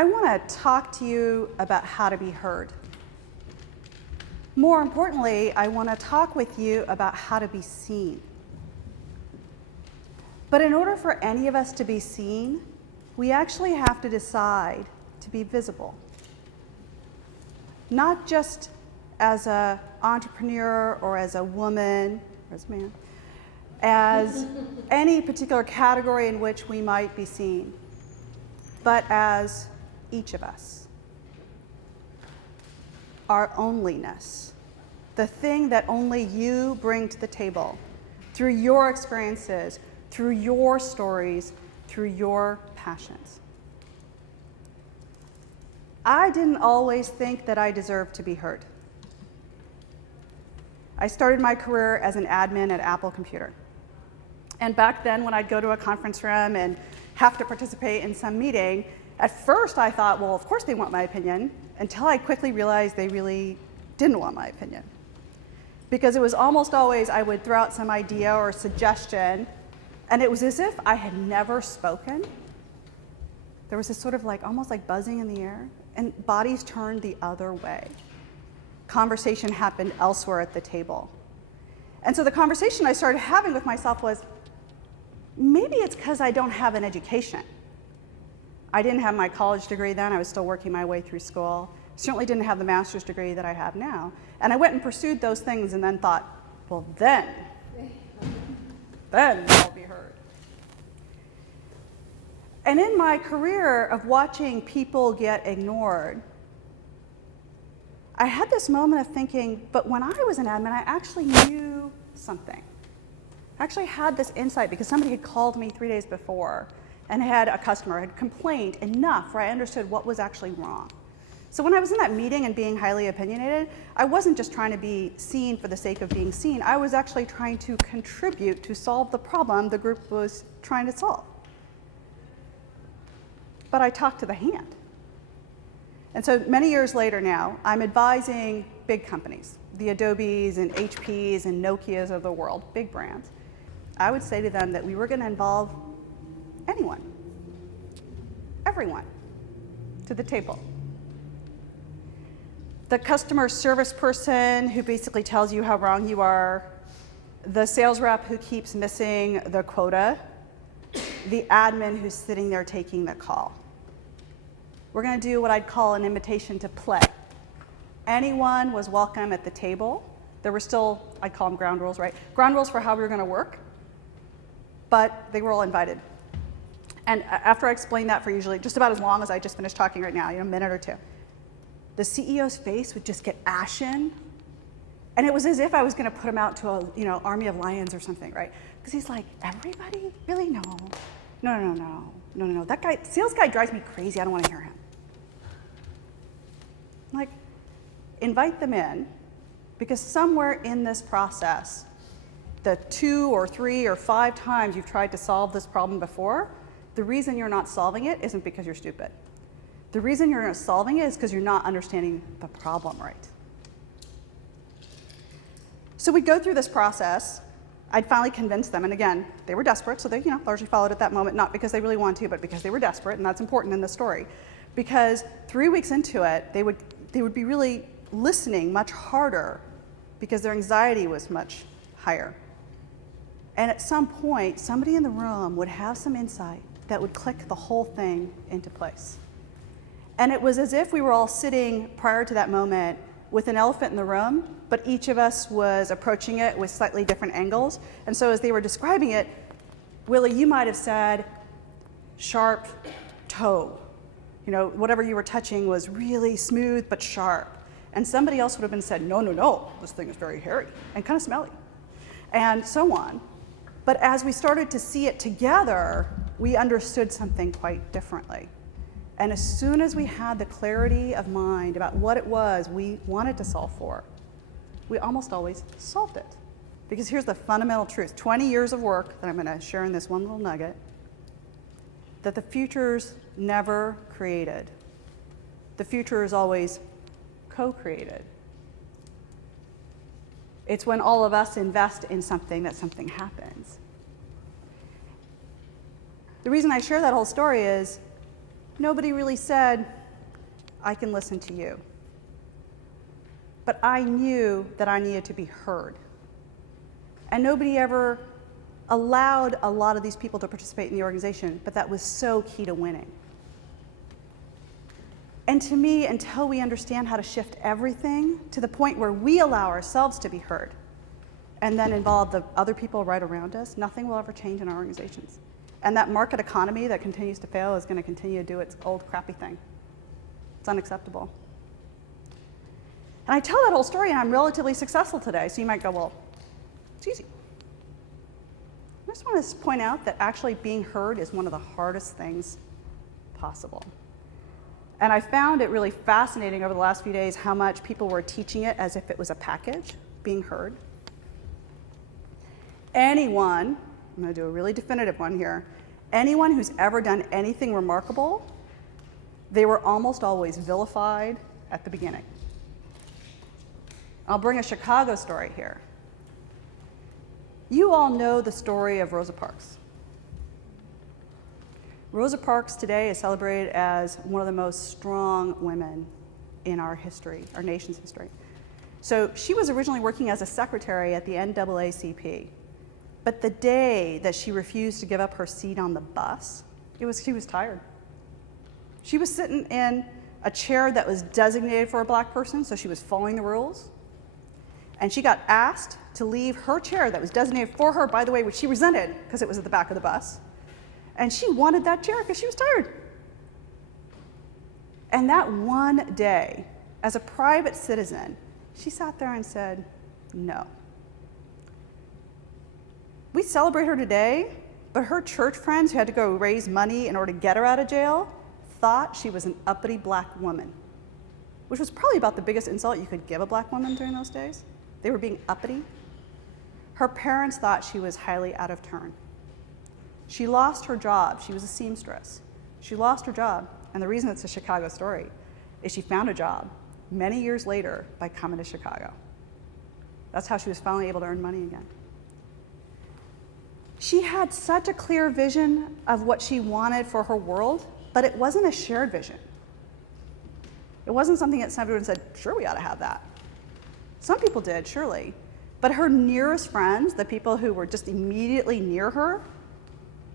I want to talk to you about how to be heard. More importantly, I want to talk with you about how to be seen. But in order for any of us to be seen, we actually have to decide to be visible. Not just as an entrepreneur or as a woman or as a man, as any particular category in which we might be seen, but as each of us. Our onlyness, the thing that only you bring to the table through your experiences, through your stories, through your passions. I didn't always think that I deserved to be heard. I started my career as an admin at Apple Computer. And back then, when I'd go to a conference room and have to participate in some meeting, at first I thought, well, of course they want my opinion, until I quickly realized they really didn't want my opinion. Because it was almost always I would throw out some idea or suggestion, and it was as if I had never spoken. There was this sort of almost like buzzing in the air, and bodies turned the other way. Conversation happened elsewhere at the table. And so the conversation I started having with myself was, maybe it's because I don't have an education. I didn't have my college degree then. I was still working my way through school. Certainly didn't have the master's degree that I have now. And I went and pursued those things and then thought, well, then I'll be heard. And in my career of watching people get ignored, I had this moment of thinking, but when I was an admin, I actually knew something. I actually had this insight because somebody had called me 3 days before and had a customer had complained enough where I understood what was actually wrong. So when I was in that meeting and being highly opinionated, I wasn't just trying to be seen for the sake of being seen. I was actually trying to contribute to solve the problem the group was trying to solve. But I talked to the hand. And so many years later now, I'm advising big companies, the Adobes and HPs and Nokias of the world, big brands. I would say to them that we were going to involve anyone, everyone, to the table. The customer service person who basically tells you how wrong you are, the sales rep who keeps missing the quota, the admin who's sitting there taking the call. We're going to do what I'd call an invitation to play. Anyone was welcome at the table. There were still, I'd call them ground rules, right? Ground rules for how we were going to work, but they were all invited. And after I explained that for usually just about as long as I just finished talking right now, a minute or two, the CEO's face would just get ashen. And it was as if I was going to put him out to a army of lions or something, right? Because he's like, everybody? Really? No. That guy, sales guy drives me crazy. I don't want to hear him. Invite them in, because somewhere in this process, the 2 or 3 or 5 times you've tried to solve this problem before, the reason you're not solving it isn't because you're stupid. The reason you're not solving it is because you're not understanding the problem right. So we'd go through this process. I'd finally convince them, and again, they were desperate, so they largely followed at that moment, not because they really wanted to, but because they were desperate, and that's important in the story. Because 3 weeks into it, they would be really listening much harder because their anxiety was much higher. And at some point, somebody in the room would have some insight that would click the whole thing into place. And it was as if we were all sitting prior to that moment with an elephant in the room, but each of us was approaching it with slightly different angles. And so as they were describing it, Willie, you might have said, sharp toe. Whatever you were touching was really smooth but sharp. And somebody else would have been said, no, this thing is very hairy and kind of smelly, and so on. But as we started to see it together, we understood something quite differently. And as soon as we had the clarity of mind about what it was we wanted to solve for, we almost always solved it. Because here's the fundamental truth, 20 years of work that I'm going to share in this one little nugget, that the future's never created. The future is always co-created. It's when all of us invest in something that something happens. The reason I share that whole story is Nobody really said, I can listen to you. But I knew that I needed to be heard. And nobody ever allowed a lot of these people to participate in the organization, but that was so key to winning. And to me, until we understand how to shift everything to the point where we allow ourselves to be heard, and then involve the other people right around us, nothing will ever change in our organizations. And that market economy that continues to fail is going to continue to do its old crappy thing. It's unacceptable. And I tell that whole story and I'm relatively successful today, so you might go, well, it's easy. I just want to point out that actually being heard is one of the hardest things possible. And I found it really fascinating over the last few days how much people were teaching it as if it was a package, being heard. Anyone, I'm going to do a really definitive one here, anyone who's ever done anything remarkable, they were almost always vilified at the beginning. I'll bring a Chicago story here. You all know the story of Rosa Parks. Rosa Parks today is celebrated as one of the most strong women in our history, our nation's history. So she was originally working as a secretary at the NAACP. But the day that she refused to give up her seat on the bus, she was tired. She was sitting in a chair that was designated for a black person, so she was following the rules. And she got asked to leave her chair that was designated for her, by the way, which she resented because it was at the back of the bus. And she wanted that chair because she was tired. And that one day, as a private citizen, she sat there and said, no. We celebrate her today, but her church friends who had to go raise money in order to get her out of jail thought she was an uppity black woman, which was probably about the biggest insult you could give a black woman during those days. They were being uppity. Her parents thought she was highly out of turn. She lost her job. She was a seamstress. She lost her job, and the reason it's a Chicago story is she found a job many years later by coming to Chicago. That's how she was finally able to earn money again. She had such a clear vision of what she wanted for her world, but it wasn't a shared vision. It wasn't something that everyone said, sure, we ought to have that. Some people did, surely. But her nearest friends, the people who were just immediately near her,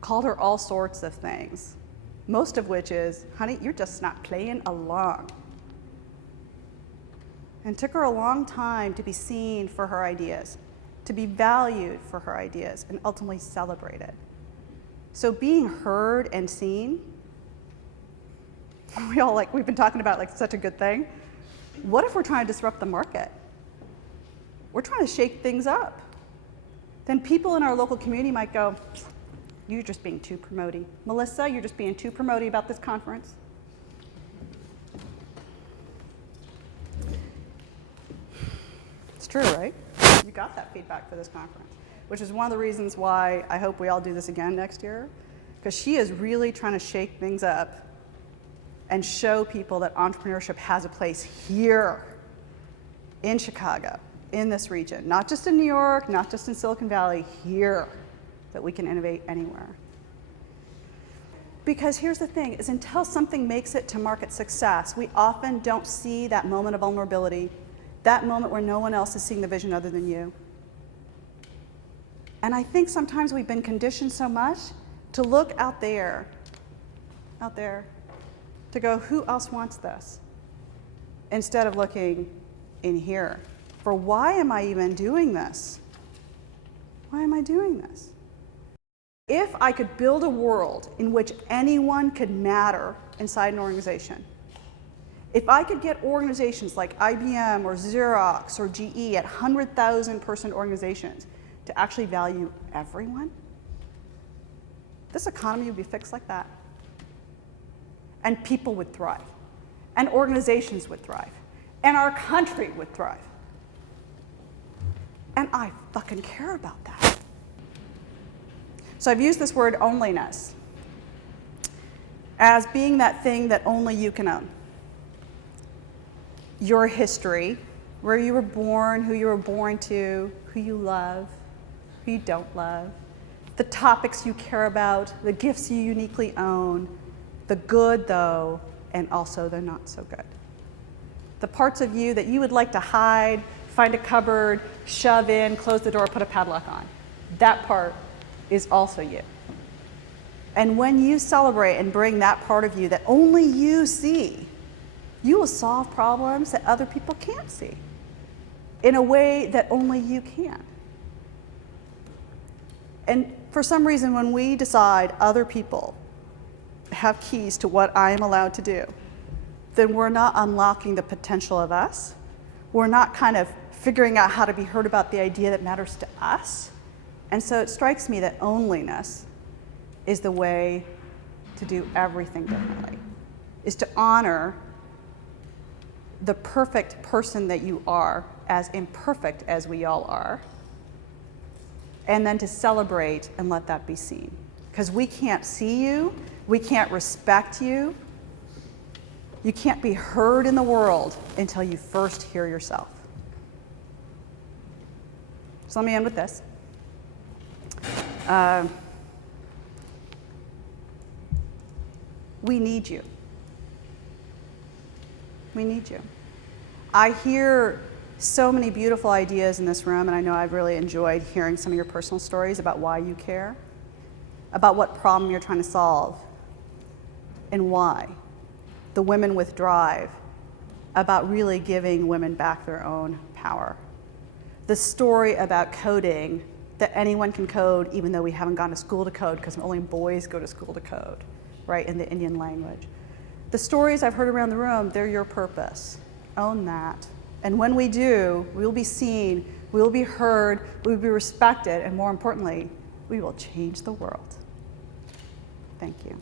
called her all sorts of things. Most of which is, honey, you're just not playing along. And it took her a long time to be seen for her ideas, to be valued for her ideas, and ultimately celebrated. So being heard and seen, we've been talking about such a good thing. What if we're trying to disrupt the market? We're trying to shake things up. Then people in our local community might go, you're just being too promoting. Melissa, you're just being too promoting about this conference. It's true, right? You got that feedback for this conference, which is one of the reasons why I hope we all do this again next year, because she is really trying to shake things up and show people that entrepreneurship has a place here in Chicago, in this region, not just in New York, not just in Silicon Valley, here, that we can innovate anywhere. Because here's the thing, is until something makes it to market success, we often don't see that moment of vulnerability, that moment where no one else is seeing the vision other than you. And I think sometimes we've been conditioned so much to look out there, to go, who else wants this? Instead of looking in here for why am I even doing this? Why am I doing this? If I could build a world in which anyone could matter inside an organization, if I could get organizations like IBM or Xerox or GE at 100,000 person organizations to actually value everyone, this economy would be fixed like that. And people would thrive. And organizations would thrive. And our country would thrive. And I fucking care about that. So I've used this word onlyness as being that thing that only you can own. Your history, where you were born, who you were born to, who you love, who you don't love, the topics you care about, the gifts you uniquely own, The good, though, and also the not so good. The parts of you that you would like to hide, find a cupboard, shove in, close the door, put a padlock on. That part is also you. And when you celebrate and bring that part of you that only you see, you will solve problems that other people can't see in a way that only you can. And for some reason, when we decide other people have keys to what I am allowed to do, then we're not unlocking the potential of us. We're not kind of figuring out how to be heard about the idea that matters to us. And so it strikes me that onlyness is the way to do everything differently, is to honor the perfect person that you are, as imperfect as we all are, and then to celebrate and let that be seen. Because we can't see you, we can't respect you, you can't be heard in the world until you first hear yourself. So let me end with this. We need you. We need you. I hear so many beautiful ideas in this room, and I know I've really enjoyed hearing some of your personal stories about why you care, about what problem you're trying to solve, and why. The women with drive, about really giving women back their own power. The story about coding, that anyone can code even though we haven't gone to school to code, because only boys go to school to code, right, in the Indian language. The stories I've heard around the room, they're your purpose. Own that. And when we do, we will be seen, we will be heard, we will be respected, and more importantly, we will change the world. Thank you.